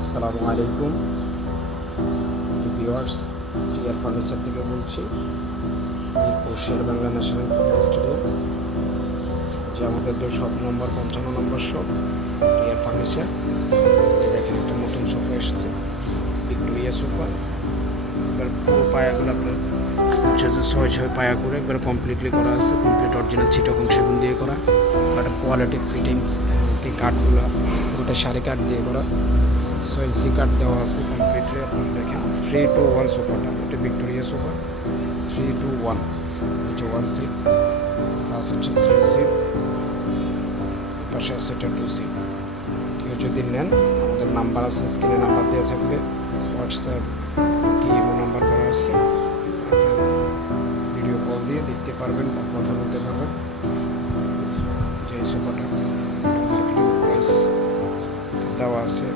আসসালামু আলাইকুম viewers, TR furniture থেকে বলছি। Mirpur Sher-e-Bangla national cricket stadium, যে আমাদের 207 নম্বর 55 নম্বর শপ টিআর ফার্নিচার। এই দেখেন একটা নতুন সোফা এসেছে, ভিক্টোরিয়া সোফা। এবার পুরো পায়াগুলো আপনার হচ্ছে যে 6 পায়া করে একবার কমপ্লিটলি করা আছে, কমপ্লিট অরিজিনাল চিটাগং সেগুন দিয়ে করা। একটা কোয়ালিটি ফিটিংস এবং কি কাঠগুলো পুরোটা শাড়ি কাঠ দিয়ে করা। সি কাঠ দেওয়া আছে কমপ্লিটলি। আপনার দেখেন 3-2-1 সোফাটা, এটা ভিক্টোরিয়া সোফা 3-2-1। এই যে 1 সিট প্লাস হচ্ছে 3 সিট, পাশে আছে এটা 2 সিট। কেউ যদি নেন, আমাদের নাম্বার আছে, স্ক্রিনে নাম্বার দেওয়া থাকবে, হোয়াটসঅ্যাপ কি ইমো নাম্বার করা আছে, ভিডিও কল দিয়ে দেখতে পারবেন বা কথা বলতে পারবেন। যে এই সোফাটা মার্কেটিং প্রাইস দেওয়া আছে